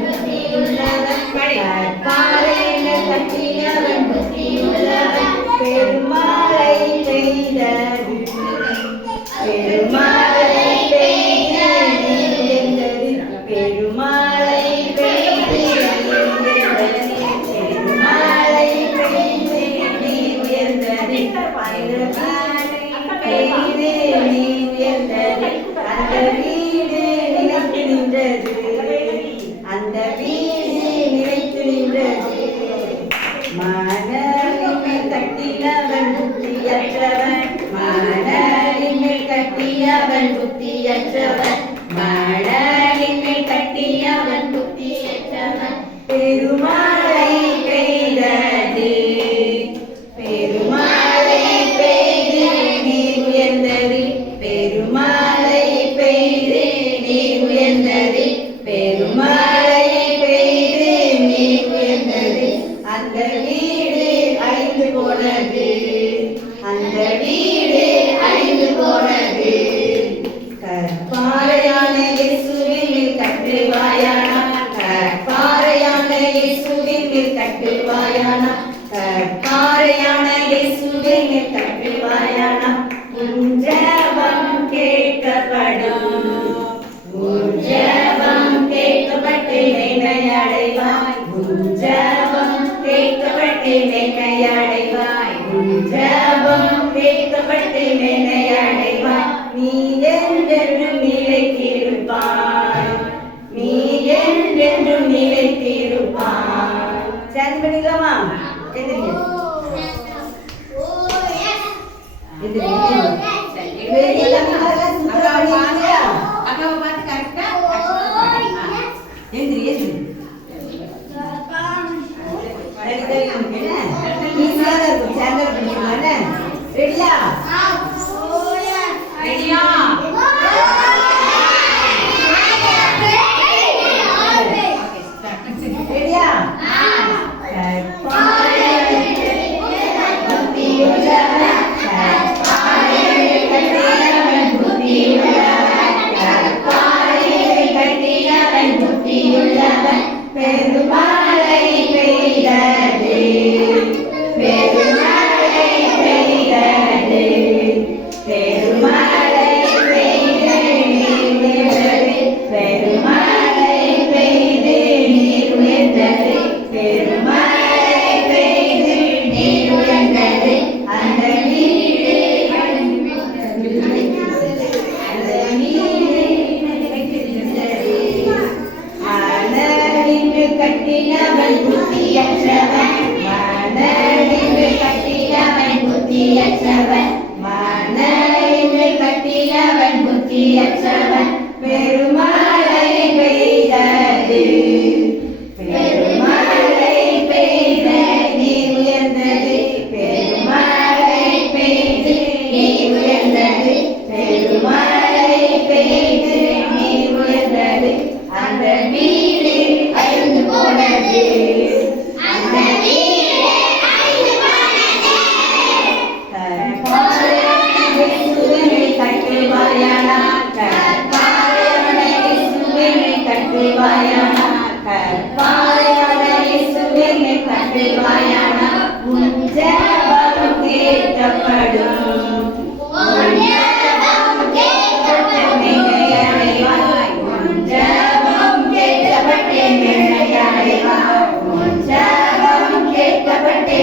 புத்தியுள்ளவன் கற்பாறையின கட்டியவன் புத்தியுள்ளவன் பெருமாளை பெய்தது பெருமாளை பெய்த நீர்ந்தது பெருமாளை பெய்து பெருமாளை பெய்து நீர் உயர்ந்தது பெய்து நீர் உயர்ந்தது அந்த வீடு நிலைத்து நின்றது அந்த வீடு நிலைத்து நின்றது மணலின் கட்டினவன் புத்தியற்றவன் மணலின் கட்டியவன் புத்தியற்றவன் மணலின் கட்டியவன் புத்தியற்றவன் பெருமாளை பெய்தது பெருமாளை பெய்து நீர் உயர்ந்தது பெருமாளை பெய்து நீர் உயர்ந்தது பெருமாளை பெய்து நீர் உயர்ந்தது அந்த வீடு அழிந்து போனது அந்த வீடு அழிந்து போனது கற்பாறையான இயேசுவின் மேல் கட்டுவாயானா கற்பாறையான இயேசுவின் மேல் கட்டுவாயானா கற்பாறையான இயேசுவின் மேல் கட்டுவாயானா உன் ஜெபம் கேட்கப்படும் உன் ஜெபம் கேட்கப்பட்டு என்னை அடைவாய் உன் ஜெபம் கேட்கப்பட்டு என்னை அடைவாய் உன் ஜெபம் கேட்கப்பட்டு என்னை அடைவாய் நீ என்றென்றும் நிலைத்திருப்பாய் நீ என்றென்றும் நிலைத்திருப்பாய் சேர்ந்து பண்ணிக்கலாமா எந்திரிங்க ரெடியா ரெடியா ரெடியா பெருமாளை பெய்தது பெருமாளை பெய்தது பெருமாளை பெய்து நீர் உயர்ந்தது பெருமாளை பெய்து நீர் உயர்ந்தது பெருமாளை பெய்து நீர் உயர்ந்தது அந்த வீடு அந்த வீடு மணலின்று கட்டினவன் புத்தியற்றவன் மணலின்று கட்டினவன் புத்தியற்றவன் மணலின்று கட்டினவன் புத்தியற்றவன் பெருமாளை பெய்தது பெருமாளை பெய்த நீர் உயர்ந்தது பெருமாளை பெய்து நீர் உயர்ந்தது பெருமாளை பெய்து நீர் உயர்ந்தது அந்த வீடு அழிந்து போனது அந்த வீடு அழிந்து போனது கற்பாறையை கட்டுவாயானா கற்பாறையை கட்டுவாயானா கற்பாறையை கட்டுவாயானா உன் ஜெபம் கேட்கப்படும் உன் ஜெபம் கேட்கப்படும் என்னை அடைவாய் உன் ஜெபம் கேட்கப்பட்டு என்னை அடைவாய் உன் ஜெபம் கேட்கப்பட்டு